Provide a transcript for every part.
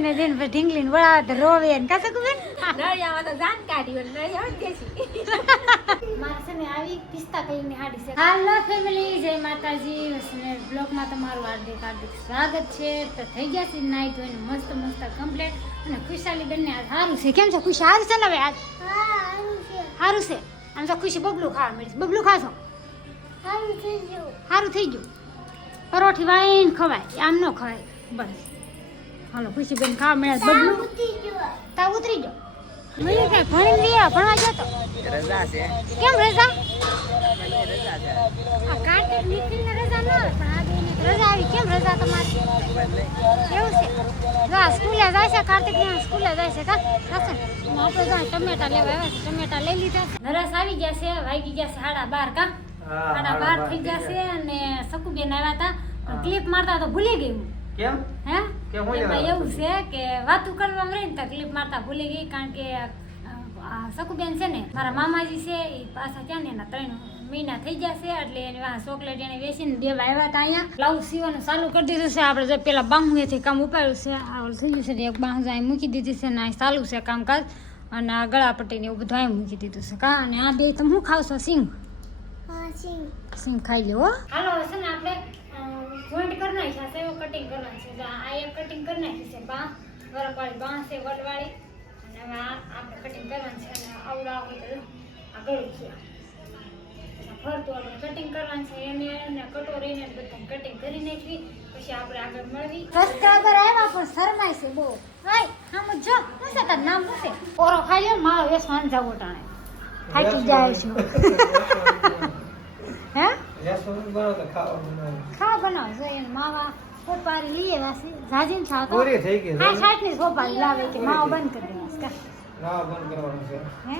ને દિન પર ઢીંગલી ને વળાવે તો રોવે ને કાસે કુબેન નળિયામાં તો જાન કાઢ્યું નળિયા દેશી મારે છે ને આવી પિસ્તા કલરની હાડી છે હાલો ફેમિલી જય માતાજી અને બ્લોગમાં તમારું હાર્દિક હાર્દિક સ્વાગત છે તો થઈ ગયા છે નાઈ ધોઈને મસ્ત મસ્ત કમ્પ્લીટ અને ખુશાલી બેનને આજ સારું છે કેમ છે ખુશી સારું છે ને હવે આજ સારું છે આમ તો ખુશી બબલું ખાવા મળીશ બબલું ખાશો સારું થઈ ગયું પરોઠી વાઈને ખવાય આમ ન ખવાય બસ હાલો ખુશી બેન ખાવા મળ્યા બબલું તાવ ઉતરી ગયો મને કઈ ભણી લીયા ભણવા જતો રજા છે કેમ રજા રજા છે આ કાર્તિક નીકળીને રજા ન હોય, પણ આ બેને રજા આવી કેમ રજા તમારી એવું છે જા સ્કૂલે જાય છે કાર્તિક ને સ્કૂલે જાય છે કા રાસન આપણે જાય ટમેટા લેવા આવ્યા છે ટમેટા લઈ લીધા છે નરસ આવી ગયા છે વાગી ગયા છે 12:30 કા 12:30 થઈ ગયા છે અને સકુબેન આવ્યા હતા પણ ક્લિપ મારતા તો ભૂલી ગઈ હું કેમ હે કેમ હોય એમાં એવું છે કે વાતું કરવામાં રહીને તો ક્લિપ મારતા ભૂલી ગઈ કારણ કે સકુબેન છે ને મારા મામાજી છે એ પાછા ત્યાં ને એના 3 મહિના થઈ ગયા છે એટલે એની વાહ ચોકલેટ એને વેચીને દેવા આવ્યા હતા અહીંયા બ્લાઉઝ સીવાનું ચાલુ કરી દીધું છે આપણે જો પેલા બાહુએથી કામ ઉપાડ્યું છે આ થઈ ગયું છે એક બાહુ અહીં મૂકી દીધી છે ને અહીં ચાલુ છે કામકાજ અને આ ગળાપટ્ટીને એવું બધું અહીં મૂકી દીધું છે કા અને આ બે તમે શું ખાવશો સિંગ સિંગ ખાઈ લો હાલો હવે છે ને આપણે જોઈન્ટ કરી નાખ્યા છે એવું કટિંગ કરવાનું છે આ એક કટિંગ કરી નાખી છે બા વરકવાળી બા છે વડવાળી અને હવે આપણે કટિંગ કરવાનું છે અને આવડા હોય તો આ ગળું છે ફરતું આપણે કટિંગ કરવાનું છે એને કટોરીને બધું કટિંગ કરી નાખવી પછી આપણે આગળ મળવી સબસ્ક્રાઇબર આવ્યા પણ શરમાય છે બહુ ભાઈ આમ જો શું છે તારું નામ શું છે ઓરો ખાઈ લ્યો મારો વેસવાન જાવો ટાણે થાકી જાય છું હે ખાવા બનાવો જો એને માવા સોપારી લઈએ વાસી જાજીને છાવતો પૂરી થઈ ગઈ હા 60 ની સોપારી લાવે કે માવો બંધ કરી દેવાસ કા ના બંધ કરવાનું છે હે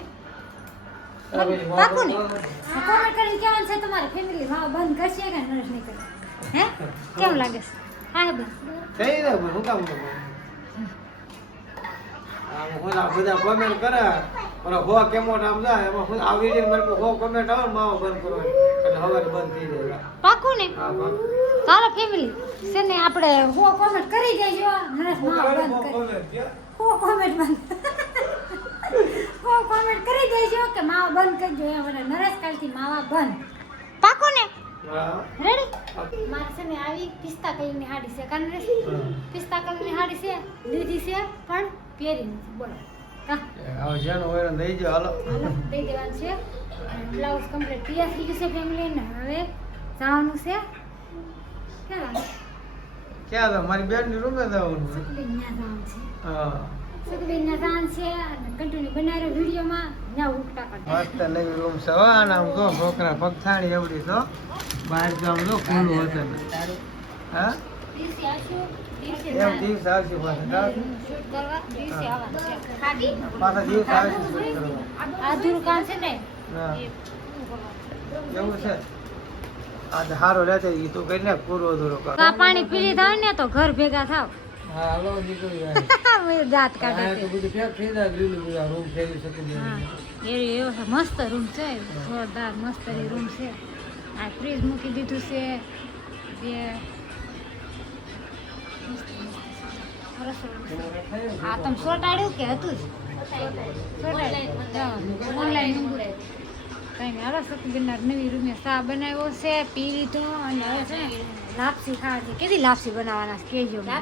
પાકું ને કોમેન્ટ કરીને કેવાનું છે તમારી ફેમિલી માવો બંધ કરશે કે નરસ નહીં કરે હે કેમ લાગે છે હા બેન થઈ જાય હું કામ કરું આ બધા કોમેન્ટ કરે પણ હો કેમો આમ જાય એમાં હું આ વિડિયો મારે હો કોમેન્ટ આવે ને માવો બંધ કરવાનો એટલે હવે બંધ થઈ જાય પાકું ને હા પાકું ચાલો ફેમિલી છે ને આપણે હો કોમેન્ટ કરી દેજો નરસ માવો બંધ કરી હો કોમેન્ટ બંધ હો કોમેન્ટ કરી દેજો કે માવો બંધ કરજો એમ અને નરસ કાલથી માવા બંધ પાકું ને હા રેડી મારે છે ને આવી પિસ્તા કલરની હાડી છે કાન રે પિસ્તા કલરની હાડી છે લીધી છે પણ પહેરી નથી બોલો કા હવે જેનો હોય દઈ જો હાલો હાલો દઈ દેવાનું છે બ્લાઉઝ કમ્પ્લીટ તૈયાર થઈ ગયું છે ફેમિલી ને હવે જવાનું છે ક્યાં ક્યાં તો મારી બેન ની રૂમે જવાનું સુખબેન ત્યાં જવાનું છે હા સુખબેન ના જવાનું છે અને કન્ટિન્યુ બનાવ્યો વિડીયોમાં ત્યાં ઉઠતા કરતા મસ્ત નવી રૂમ છે હો અને આમ જો છોકરા પગથાણી એવડી તો બહાર ગામ જો ખુલ્લું હતું હા દિવસે આવશું દિવસે એમ દિવસ આવશે પાછા શૂટ કરવા દિવસે આવવાનું છે ખાડી પાછા દિવસ આવશે શૂટ કરવા આધુરું કામ છે ને હા એવું છે આજે સારો રહેશે એ તું કરી નાખ પૂરો અધૂરો કર આ પાણી પી લીધા હોય ને તો ઘર ભેગા થાવ હા હાલો નીકળી જાય દાંત કાઢે તો બધું ફેક થઈ જાય લીલું બધા રૂમ ફેરી શકે હા એવો છે મસ્ત રૂમ છે જોરદાર મસ્ત રૂમ છે આ ફ્રીજ મૂકી દીધું છે બે આ તમે સોટાડ્યું કે હતું ઓનલાઈન કઈ નહીં હવે સતીબેનના નવી રૂમે ચા બનાવ્યો છે પી લીધો અને હવે છે ને લાપસી ખાવાની કેટલી લાપસી બનાવવાના છે કહેજો મને.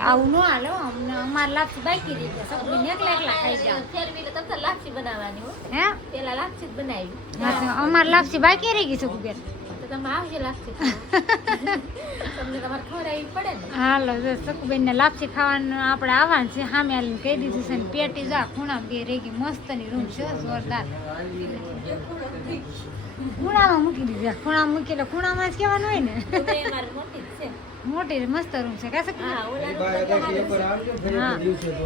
આવું ન હાલો અમને અમારે લાપસી બાકી રહી ગયા સતીબેન એકલા એકલા ખાઈ જાવ લાપસી બનાવવાની હો હે પેલા લાપસી જ બનાવી હા તો અમારે લાપસી બાકી રહી ગઈ સતીબેન તો તમે આવજો લાપસી તમને તમારે ખવડાવવી પડે ને હાલો સકુબેન ને લાપસી ખાવાનું આપણે આવવાનું છે સામે આવીને કહી દીધું છે ને પેટી જા ખૂણા બે રહી ગઈ મસ્તની રૂમ છે જોરદાર ખૂણામાં મૂકી દીધી ખૂણામાં મૂકી એટલે ખૂણામાં જ કહેવાનું હોય ને અમારે મોટી જ છે મોટી મસ્ત રૂમ છે કાંઈ હા હા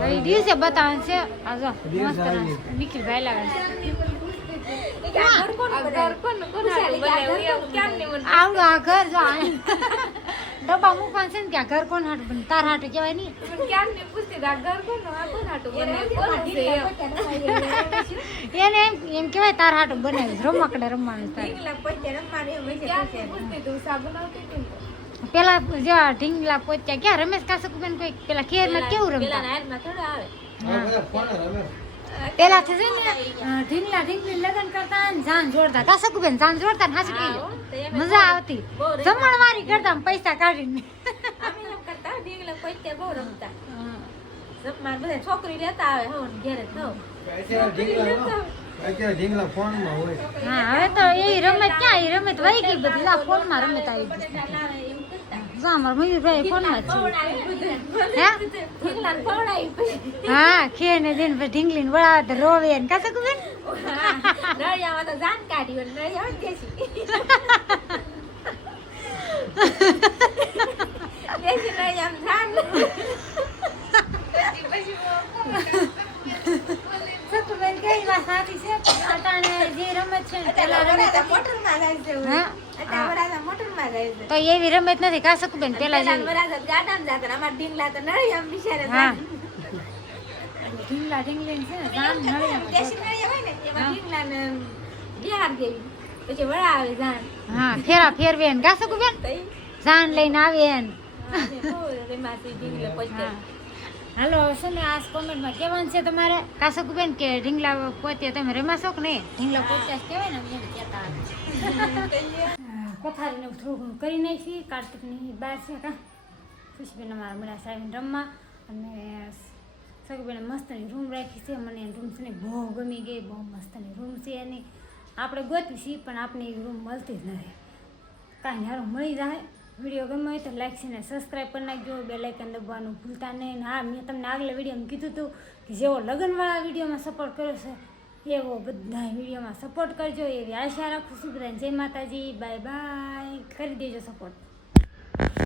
હવે દિવસે બતાવવાનું છે આ જો મસ્ત નિખિલભાઈ લાગે આવડું આ ઘર જો ડબ્બા મૂકવાનું છે ને કે આ ઘર કોણ હાટું બને તાર હાટું કહેવાય નહીં પણ ક્યારની પૂછતી હતી, આ ઘર કોનું? આ કોણ હાટું બનાવ્યું? કોનું છે એમ? એને એમ કહેવાય તાર હાટું બનાવ્યું રમકડે રમવાનું તારે ક્યારની પૂછતી હતી, શા બનાવતી હતી ને? પેલા જેવા ઢીંગલા પોચ્યા ક્યાં રમેશ કાસકુબેન કોઈ પેલા ખેરમાં કેવું પેલા રમતા નાયરમાં થોડા આવે. આ બધા ફોને રમે. પેલા છે ને ઢીંગલા ઢીંગલી લગન કરતા ને જાન જોડતા કાસકુબેન જાન જોડતા ને હાચું હા, કહ્યું તો એમ મજા આવતી બહુ રમતા. જમણવારી કરતા ને પૈસા કાઢીને અમે એમ કરતા ઢીંગલા પોતે બહુ રમતા. મારે બધા છોકરી લેતા આવે હો ને ઘેરે થો. અત્યારે ઢીંગલા ફોનમાં હોય. હા હવે તો એ રમત ક્યાં એ રમત વહી ગઈ બધી લા ફોનમાં રમત આવી ગઈ લાવે એવું કરતા. જા અમાર મયુરભાઈ ફોનમાં જ છે હે ઢીંગલાને ખવડાવી પછી. હા ખે ને દિન પછી ઢીંગલી ને વળાવે તો રોવે ને કાસકુબેન હા, નળિયામાં તો જાન કાઢી હોય, નળિયામાં જ દેશી. દેશી નળિયામાં જાન. સકુબેન કઈ વાત સાચી છે અટાણે જે રમત છે ને પેલા રમત મોટરમાં જાય છે એવું. હા? અત્યારે વરાછા મોટરમાં જાય છે. તો એવી રમત નથી કાસકુબેન પેલા પેલા જેવી વરાછા ગાડામાં જાતા ને અમારા ઢીંગલા તો નળિયામાં બિચારા હા જાન. ઢીંગલા ઢીંગલી છે ને જાન નળિયામાં દેશી નળિયા હોય ને એમાં ઢીંગલાને બિહાર દેવી. પછી વળાવે જાન. હા ફેરા ફેરવે ને કાસકુબેન તો ઈ જાન લઈને આવે ને હા, ને બહુ રેમાતી ઢીંગલા પોતે. હાલો શું ને આ કોમેન્ટમાં કહેવાનું છે તમારે કાસકુબેન કે ઢીંગલા પોતે તમે રમાશો કે નહીં ઢીંગલા પોતે જ કહેવાય ને એમ કહેતા કોથારીને થોડું ઘણું કરી નાખી કાર્તિકની બહાર છે કા ખુશીબેન અમારા મળ્યા સાહેબ રમવા અને સગુબેને મસ્તની રૂમ રાખી છે મને રૂમ છે ને બહુ ગમી ગઈ બહુ મસ્તની રૂમ છે એની આપણે ગોતી છીએ પણ આપણે એવી રૂમ મળતી જ નથી કાંઈ હારું મળી જાય વિડીયો ગમે હોય તો લાઈક અને સબસ્ક્રાઈબ કરી નાખજો બેલ આઇકન દબાવવાનું ભૂલતા નહીં ને હા મેં તમને આગલા વિડીયોમાં કીધું હતું કે જેવો લગ્નવાળા વિડીયોમાં સપોર્ટ કર્યો છે એવો બધા વિડીયોમાં સપોર્ટ કરજો એવી આશા રાખું છું બધાને જય માતાજી બાય બાય કરી દેજો સપોર્ટ